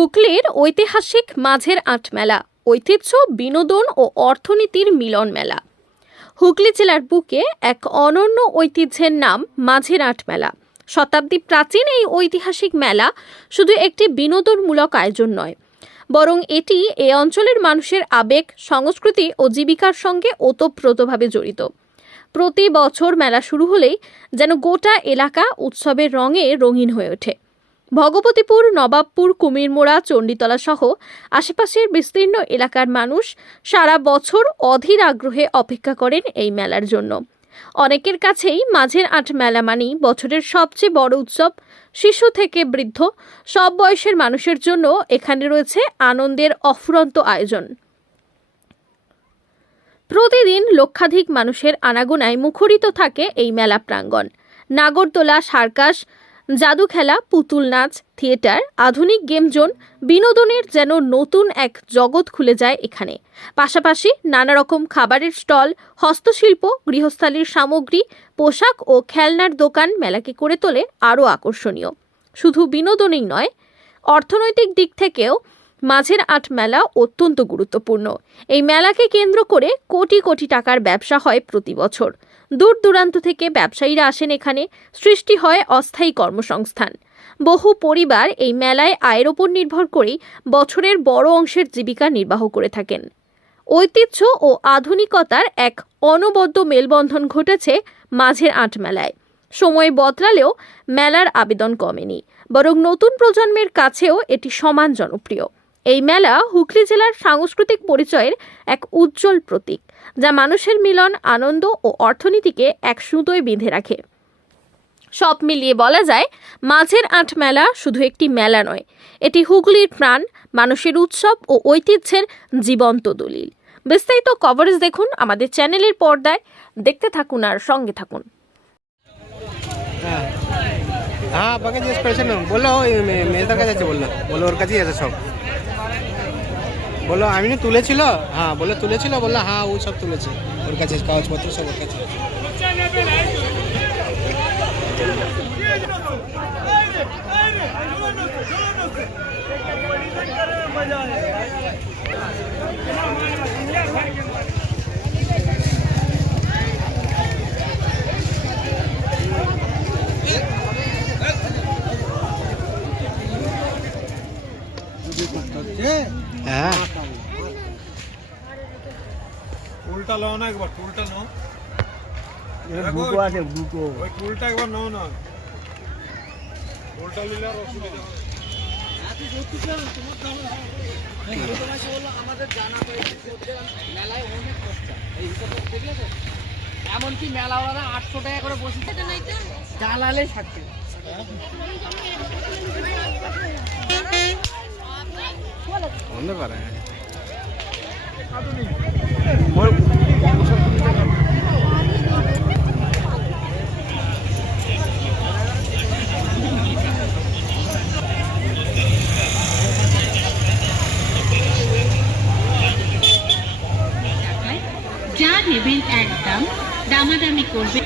হুগলির ঐতিহাসিক মাঝের আট মেলা ঐতিহ্য, বিনোদন ও অর্থনীতির মিলন মেলা। হুগলি জেলার বুকে এক অনন্য ঐতিহ্যের নাম মাঝের আট মেলা। শতাব্দী প্রাচীন এই ঐতিহাসিক মেলা শুধু একটি বিনোদনমূলক আয়োজন নয়, বরং এটি এই অঞ্চলের মানুষের আবেগ, সংস্কৃতি ও জীবিকার সঙ্গে ওতপ্রোতভাবে জড়িত। প্রতি বছর মেলা শুরু হলেই যেন গোটা এলাকা উৎসবের রঙে রঙিন হয়ে ওঠে। ভগবতীপুর, নবাবপুর, কুমিরমোড়া, চণ্ডীতলা সহ আশেপাশের বিস্তীর্ণ এলাকার মানুষ সারা বছর অধীর আগ্রহে অপেক্ষা করেন এই মেলার জন্য। অনেকের কাছেই মাঝের আট মেলা মানেই বছরের সবচেয়ে বড় উৎসব। শিশু থেকে বৃদ্ধ সব বয়সের মানুষের জন্য এখানে রয়েছে আনন্দের অফুরন্ত আয়োজন। প্রতিদিন লক্ষাধিক মানুষের আনাগোনায় মুখরিত থাকে এই মেলা প্রাঙ্গণ। নাগরদোলা, সার্কাস, জাদু খেলা, পুতুল নাচ, থিয়েটার, আধুনিক গেম জোন, বিনোদনের যেন নতুন এক জগৎ খুলে যায় এখানে। পাশাপাশি নানা রকম খাবারের স্টল, হস্তশিল্প, গৃহস্থালির সামগ্রী, পোশাক ও খেলনার দোকান মেলাকে করে তোলে আরও আকর্ষণীয়। শুধু বিনোদনই নয়, অর্থনৈতিক দিক থেকেও মাঝের আট মেলা অত্যন্ত গুরুত্বপূর্ণ। এই মেলাকে কেন্দ্র করে কোটি কোটি টাকার ব্যবসা হয় প্রতি বছর। দূর দূরান্ত থেকে ব্যবসায়ীরা আসেন এখানে, সৃষ্টি হয় অস্থায়ী কর্মসংস্থান। বহু পরিবার এই মেলায় আয়ের ওপর নির্ভর করেই বছরের বড় অংশের জীবিকা নির্বাহ করে থাকেন। ঐতিহ্য ও আধুনিকতার এক অনবদ্য মেলবন্ধন ঘটেছে মাঝের আট মেলায়। সময় বদলালেও মেলার আবেদন কমেনি, বরং নতুন প্রজন্মের কাছেও এটি সমান জনপ্রিয়। এই মেলা হুগলি জেলার সাংস্কৃতিক পরিচয়ের এক উজ্জ্বল প্রতীক, যা মানুষের মিলন, আনন্দ ও অর্থনীতিকে এক সুতোয় বেঁধে রাখে। সব মিলিয়ে বলা যায়, মাঝের আট মেলা শুধু একটি মেলা নয়, এটি হুগলির প্রাণ, মানুষের উৎসব ও ঐতিহ্যের জীবন্ত দলিল। বিস্তারিত কভারেজ দেখুন আমাদের চ্যানেলের পর্দায়। দেখতে থাকুন আর সঙ্গে থাকুন। হ্যাঁ, আপনাকে জিজ্ঞেস করেছেন, বললো মেয়েটার কাছে আছে, বললো ওর কাছেই আছে সব। বললো আমিনও তুলেছিল, হ্যাঁ বলে তুলেছিল, বললো হ্যাঁ ও সব তুলেছে, ওর কাছে কাগজপত্র সব ওর কাছে। হ্যাঁ, উল্টা লো না, একবার উল্টা নো, বুকো আছে, বুকো ওই উল্টা একবার নো না, উল্টা নিলে আর অসুবিধা হবে। আমাদের জানা মেলায় অনেক খরচা, এই হিসাবে দেখলে তো, এমনকি মেলাওয়ালা 800 টাকা করে বসে জ্বালালে 60 বলতে পারে। যা নেবেন একদম দামাদামি করবে।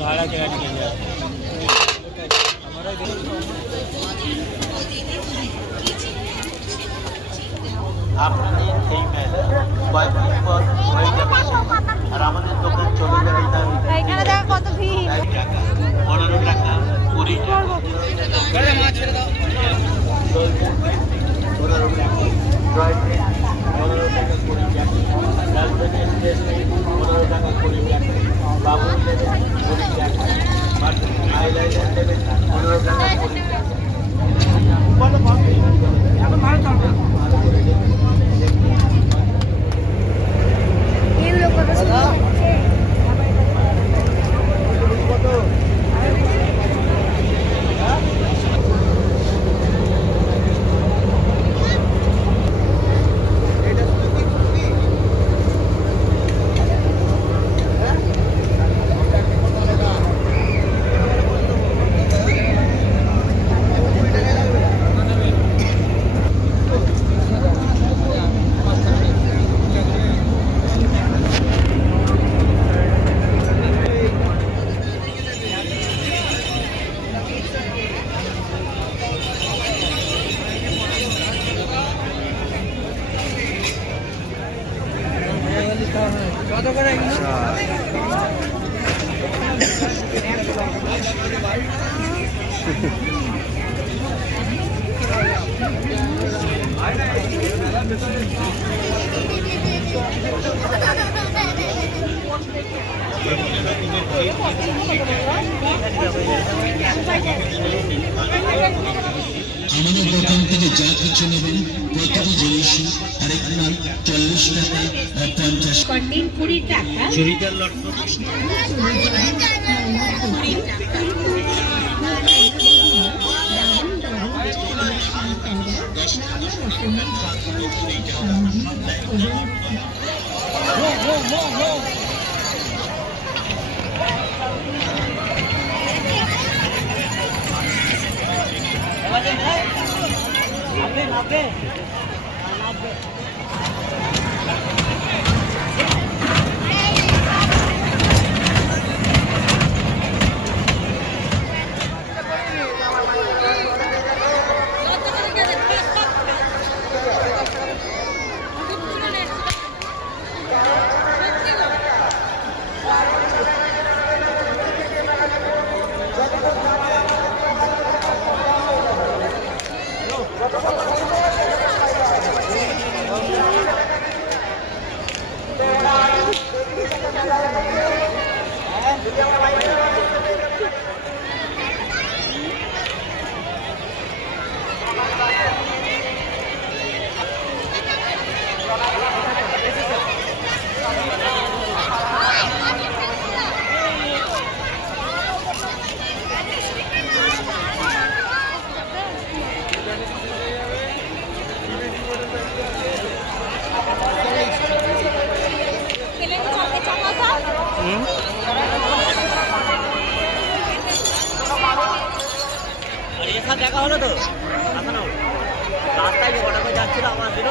ভাড়া কেনা আপনাদের এই মেলা কয়েকদিন পর হয়ে যাবে আর আমাদের দোকান চলে যাবে। এখানে দেখো কত ভিড়। 15 টাকা, 20 টাকা, 15 টাকা, 20 টাকা, 20 টাকা, ডালবেনের স্টেশনারি 15 টাকা, 20 টাকা, বাবুল দেবেন 20 টাকা, আইলাইনার দেবেন 15 টাকা, 20 টাকা। আমাদের দোকান থেকে যা কিছু নেবেন প্রতিটি জিনিস আরেক মাল 40 টাকা 50 কন্ডিন 20 টাকা চুরিদার লট দেখা হলো তো এখনো রাস্তায় যে কটা করে যাচ্ছিল আমার দিন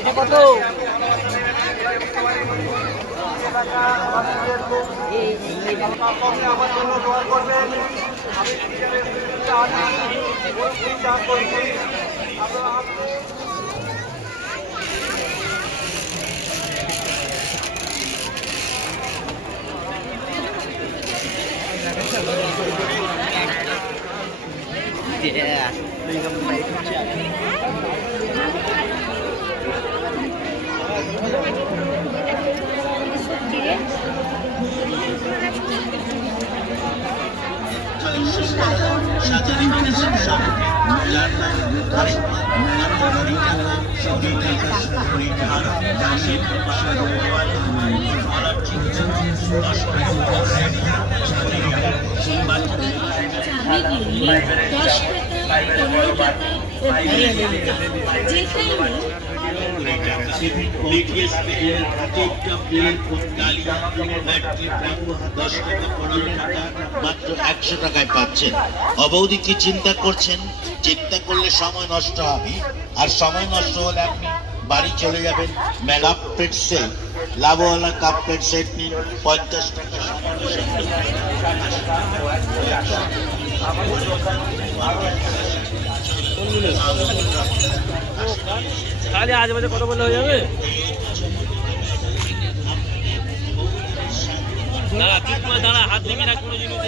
এটা কত মাত্র 100 টাকায় পাচ্ছেন। অবৌদি কি চিন্তা করছেন? চিন্তা করলে সময় নষ্ট হবে, আর সময় নষ্ট হলে আপনি বাড়ি চলে যাবেন। মেলা প্লেট সেট, লাভওয়ালা কাপ প্লেট সেট নিন 50 টাকা। তাহলে আজ বাজে কত বললে হয়ে যাবে? দাঁড়া চুপ করে দাঁড়া, হাত ভেঙে রাখ কোনো জিনিস।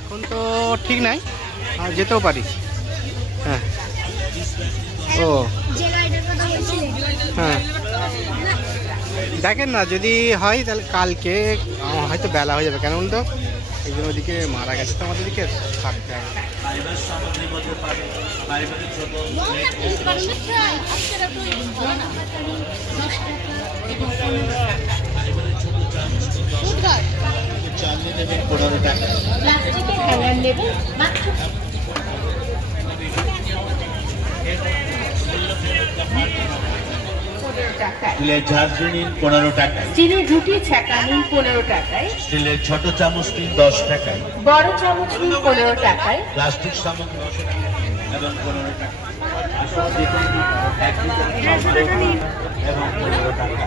এখন তো ঠিক নাই, যেতেও পারি। হ্যাঁ ও হ্যাঁ দেখেন না যদি হয় তাহলে কালকে হয়তো বেলা হয়ে যাবে, কেন বলুন তো এই জন্য ওদিকে মারা গেছে তো আমাদের দিকে থাকতে হবে। ফাইবার সামগ্রীর মধ্যে পাবেন পারিবারিক ছোট চালনি নেবেন 15 টাকা। প্লাস্টিকের হ্যাঙ্গার নেবেন মাত্র স্টিলের ঝাঁঝরি নিন 15 টাকায়। স্টিলের রুটি ছ্যাঁকা নিন 15 টাকায়, স্টিলের ছোট চামচ নিন 10 টাকায়। বড় চামচ নিন 15 টাকায়। প্লাস্টিক সামগ্রী এবং 15 টাকা। আসলে দেখুন এক লিটার সম্পূর্ণ এবং 15 টাকা।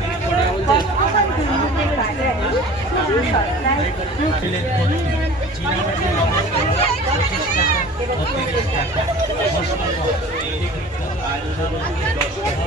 স্টিলের ভর্তি চিনি মিষ্টি লবণ 25 টাকা 30 টাকা। মশলা আলু লবণ 10 টাকা।